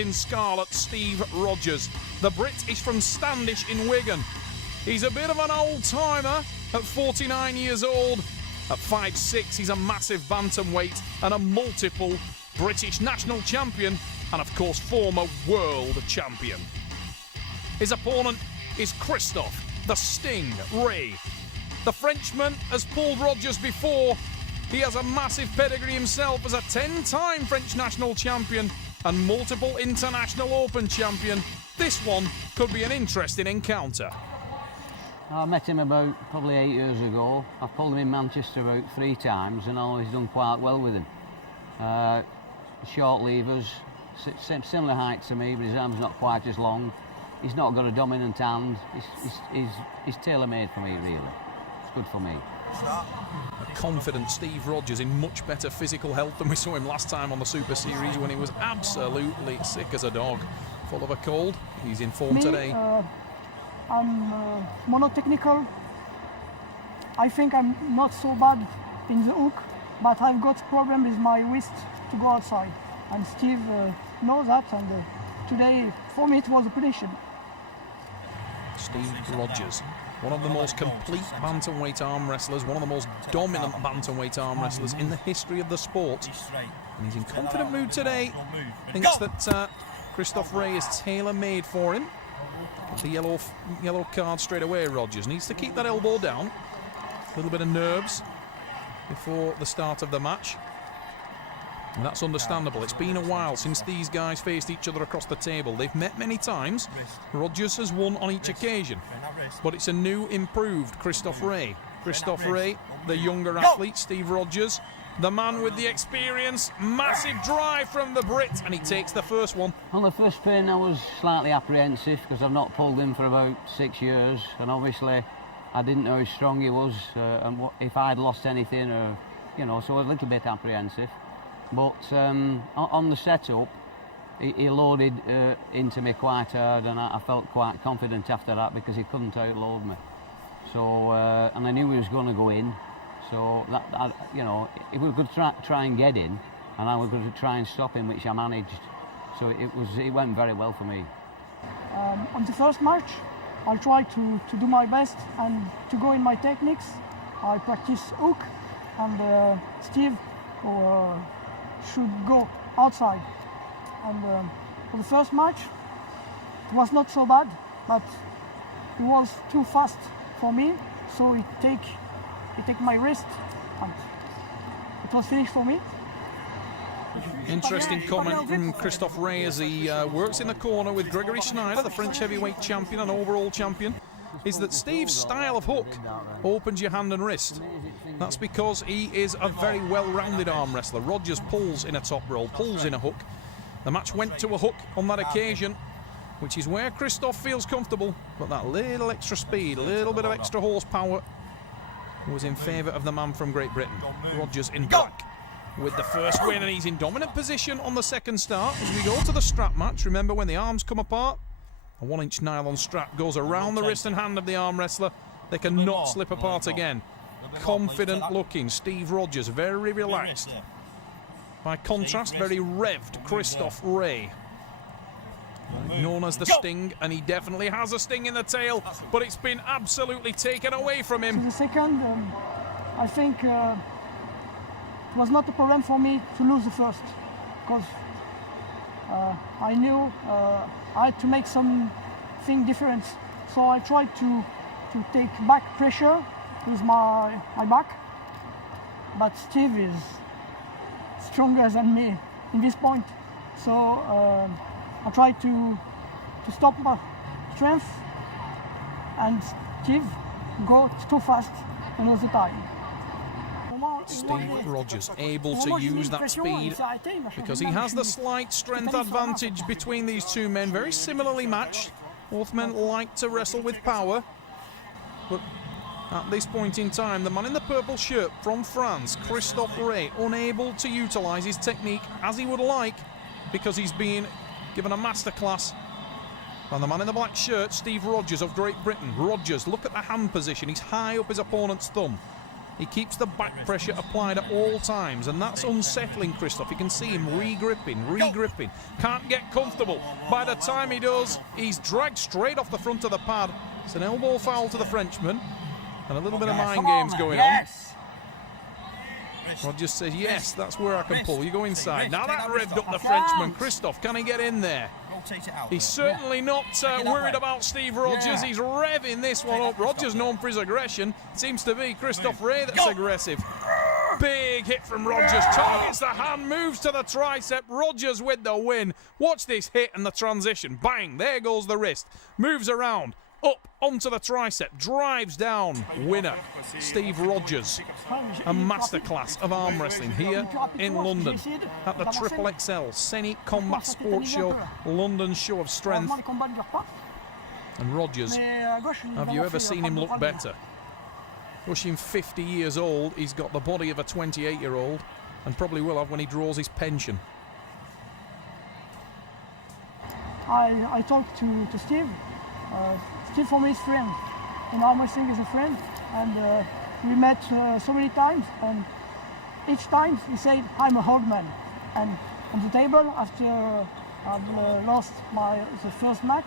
dressed in scarlet, Steve Rogers. The Brit is from Standish in Wigan. He's a bit of an old-timer at 49 years old. At 5'6", he's a massive bantamweight and a multiple British national champion and, of course, former world champion. His opponent is Christophe "The Sting" Rey. The Frenchman has pulled Rogers before. He has a massive pedigree himself as a 10-time French national champion and multiple International Open champion. This one could be an interesting encounter. I met him about probably 8 years ago. I've pulled him in Manchester about 3 times and always done quite well with him. Short levers, similar height to me, but his arm's not quite as long. He's not got a dominant hand. He's tailor-made for me, really. It's good for me. A confident Steve Rogers in much better physical health than we saw him last time on the Super Series when he was absolutely sick as a dog, full of a cold. He's in form today. I'm monotechnical. I think I'm not so bad in the hook, but I've got problem with my wrist to go outside. And Steve knows that, and today, for me, it was a prediction. Steve Rogers, one of the most complete bantamweight arm wrestlers, one of the most dominant bantamweight arm wrestlers in the history of the sport. And he's in confident mood today. Thinks that Christophe Rey is tailor-made for him. The yellow card straight away. Rogers needs to keep that elbow down. A little bit of nerves before the start of the match. And that's understandable. It's been a while since these guys faced each other across the table. They've met many times. Rogers has won on each occasion. But it's a new, improved Christophe Rey. Christophe Rey, the younger athlete, Steve Rogers, the man with the experience. Massive drive from the Brit, and he takes the first one. On the first pin, I was slightly apprehensive because I've not pulled him for about 6 years, and obviously I didn't know how strong he was and if I'd lost anything, or so a little bit apprehensive. But on the setup, he loaded into me quite hard, and I felt quite confident after that because he couldn't outload me. So, and I knew he was going to go in. So that if we could try and get in, and I was going to try and stop him, which I managed. So it went very well for me. On the first match, I'll try to do my best and to go in my techniques. I practice hook, and Steve should go outside. And for the first match, it was not so bad, but it was too fast for me, so it take my wrist, and it was finished for me. Interesting comment from Christophe Rey as he works in the corner with Gregory Schneider, the French heavyweight champion and overall champion, is that Steve's style of hook opens your hand and wrist. That's because he is a very well-rounded arm wrestler. Rogers pulls in a top roll, pulls in a hook. The match went to a hook on that occasion, which is where Christophe feels comfortable, but that little extra speed, a little bit of extra horsepower was in favour of the man from Great Britain. Rogers in black with the first win, and he's in dominant position on the second start. As we go to the strap match, remember when the arms come apart, a 1-inch nylon strap goes around the wrist and hand of the arm wrestler. They cannot slip apart again. Confident looking Steve Rogers, very relaxed. By contrast, very revved Christophe Rey, known as the Sting, and he definitely has a sting in the tail, but it's been absolutely taken away from him. So the second, I think it was not a problem for me to lose the first, because I knew I had to make something different. So I tried to take back pressure with my back, but Steve is stronger than me in this point. So I tried to stop my strength, and Steve go too fast and was the time. Steve Rogers able to use that speed because he has the slight strength advantage between these two men, very similarly matched. Both men like to wrestle with power, but at this point in time, the man in the purple shirt from France, Christophe Rey, unable to utilise his technique as he would like because he's being given a masterclass by the man in the black shirt, Steve Rogers of Great Britain. Rogers, look at the hand position. He's high up his opponent's thumb. He keeps the back pressure applied at all times, and that's unsettling Christoph. You can see him re-gripping. Can't get comfortable. By the time he does, he's dragged straight off the front of the pad. It's an elbow foul to the Frenchman, and a little bit of mind games going on. Rogers says, yes, that's where I can pull. You go inside. Now that revved up the Frenchman. Christoph, can he get in there? He's certainly not worried about Steve Rogers. He's revving this one up. Rogers known for his aggression. Seems to be Christoph Rey that's aggressive. Big hit from Rogers. Targets the hand, moves to the tricep. Rogers with the win. Watch this hit and the transition. Bang, there goes the wrist. Moves around. Up onto the tricep, drives down, winner, Steve Rogers. A masterclass of arm wrestling here in London at the Triple XL Scenic Combat Sports Show, London's show of strength. And Rogers, have you ever seen him look better? Pushing 50 years old, he's got the body of a 28-year-old, and probably will have when he draws his pension. I talked to Steve. Steve for me is friend. In arm wrestling is a friend, and we met so many times, and each time he said, I'm a hard man. And on the table, after I've lost the first match,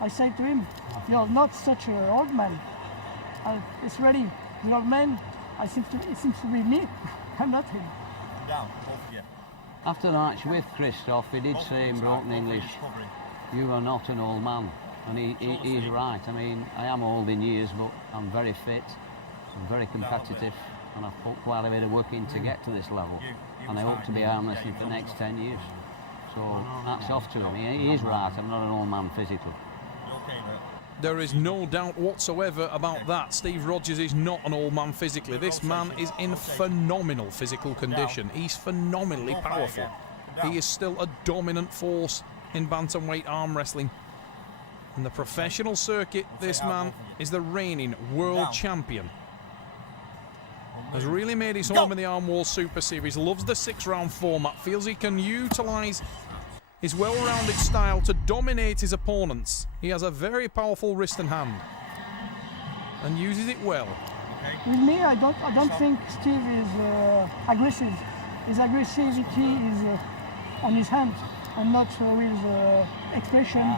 I said to him, you're not such an old man. It's ready. The old man, it seems to be me. I'm not him. After the match with Christoph, he did say in broken English, you are not an old man. And he's right. I mean, I am old in years, but I'm very fit, I'm very competitive, and I've put quite a bit of work in to get to this level. And I hope to be arm wrestling for the next 10 years. So that's off to him. He is right. I'm not an old man physically. There is no doubt whatsoever about that. Steve Rogers is not an old man physically. This man is in phenomenal physical condition. He's phenomenally powerful. He is still a dominant force in bantamweight arm wrestling. In the professional circuit, this man is the reigning world champion. Has really made his home in the Arm Wars Super Series, loves the 6-round format, feels he can utilise his well-rounded style to dominate his opponents. He has a very powerful wrist and hand, and uses it well. With me, I don't think Steve is aggressive. His aggressivity is on his hands, and not with expression.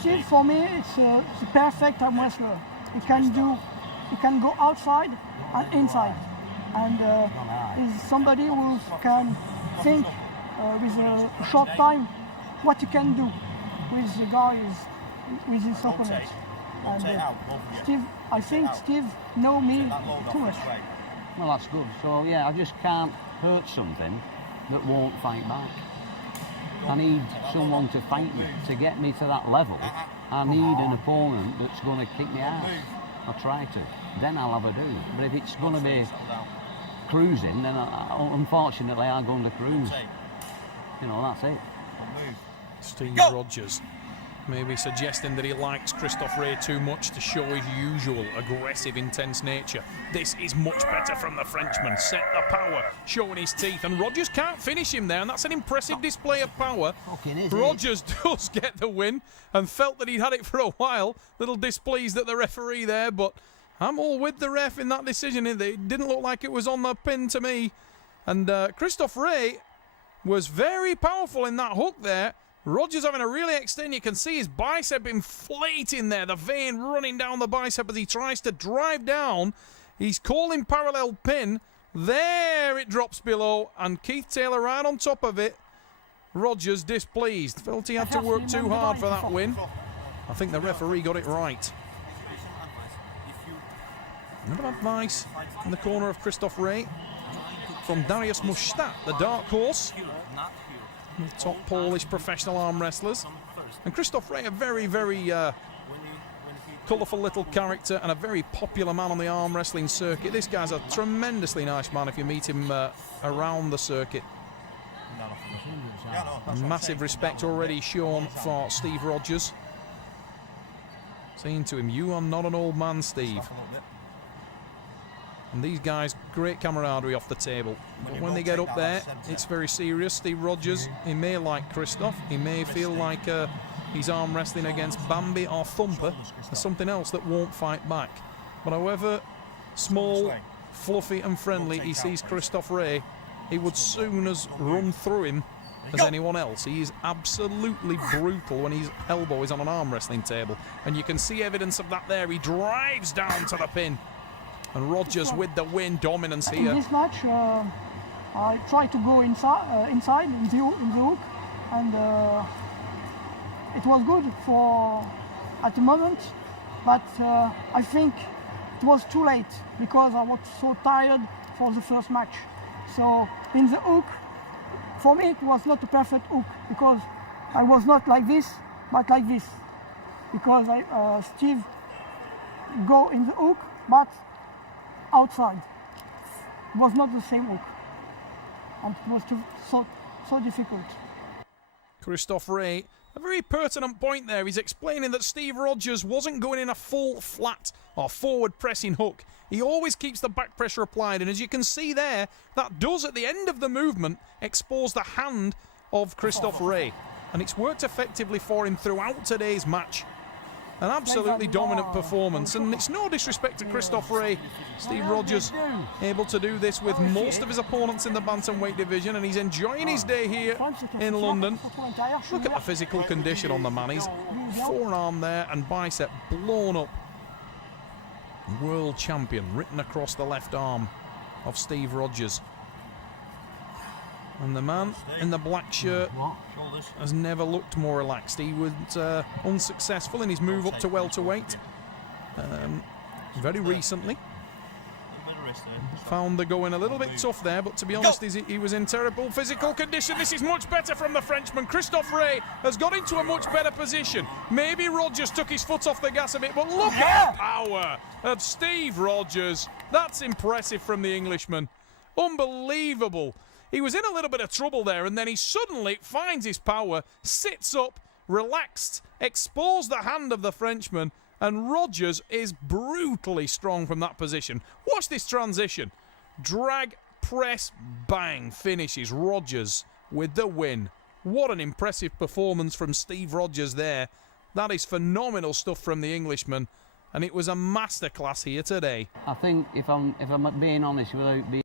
Steve, for me, it's the perfect arm wrestler. He can go outside and inside, and is somebody who can think with a short time what he can do with the guys, with his opponents. And Steve, I think Steve knows me too much. Well, that's good. So yeah, I just can't hurt something that won't fight back. I need someone to fight me, to get me to that level. I need an opponent that's going to kick me out. I'll try to. Then I'll have a do. But if it's going to be cruising, then unfortunately I'll go on the cruise. You know, that's it. Steve Rogers maybe suggesting that he likes Christoph Rey too much to show his usual aggressive, intense nature. This is much better from the Frenchman. Set the power, showing his teeth, and Rogers can't finish him there, and that's an impressive display of power. Rogers does get the win, and felt that he'd had it for a while. Little displeased at the referee there, but I'm all with the ref in that decision. It didn't look like it was on the pin to me. And Christoph Rey was very powerful in that hook there. Rogers having a really extend. You can see his bicep inflating there, the vein running down the bicep as he tries to drive down. He's calling parallel pin. There it drops below, and Keith Taylor right on top of it. Rogers displeased. Felt he had to work too hard for that win. I think the referee got it right. Another advice in the corner of Christoph Rey from Darius Mustat, the dark horse. The top Polish professional arm wrestlers. And Christoph Rey, a very, very colourful little character and a very popular man on the arm wrestling circuit. This guy's a tremendously nice man if you meet him around the circuit. And massive respect already shown for Steve Rogers. Saying to him, you are not an old man, Steve. And these guys, great camaraderie off the table. But when they get up there, it's very serious. Steve Rogers, he may like Christoph. He may feel like he's arm wrestling against Bambi or Thumper or something else that won't fight back. But however small, fluffy and friendly he sees Christoph Rey, he would soon as run through him as anyone else. He is absolutely brutal when his elbow is on an arm wrestling table. And you can see evidence of that there. He drives down to the pin. And Rogers with the win, dominance here. In this match, I tried to go inside in the hook, and it was good for at the moment, but I think it was too late because I was so tired for the first match. So in the hook, for me it was not a perfect hook because I was not like this, but like this, because Steve go in the hook, but outside. It was not the same hook, and it was so difficult. Christoph Rey, a very pertinent point there. He's explaining that Steve Rogers wasn't going in a full flat or forward pressing hook. He always keeps the back pressure applied, and as you can see there, that does at the end of the movement expose the hand of Christoph Rey, and it's worked effectively for him throughout today's match. An absolutely dominant performance, and it's no disrespect to Christoph Rey. Steve Rogers able to do this with most of his opponents in the bantamweight division, and he's enjoying his day here in London. Look at the physical condition on the man. His forearm there and bicep blown up. World champion written across the left arm of Steve Rogers. And the man in the black shirt has never looked more relaxed. He was unsuccessful in his move up to welterweight very recently. Found the going a little bit tough there, but to be honest, he was in terrible physical condition. This is much better from the Frenchman. Christoph Rey has got into a much better position. Maybe Rogers took his foot off the gas a bit, but look at the power of Steve Rogers. That's impressive from the Englishman. Unbelievable. He was in a little bit of trouble there, and then he suddenly finds his power, sits up, relaxed, exposed the hand of the Frenchman, and Rogers is brutally strong from that position. Watch this transition. Drag, press, bang, finishes Rogers with the win. What an impressive performance from Steve Rogers there. That is phenomenal stuff from the Englishman, and it was a masterclass here today. I think if I'm being honest, without being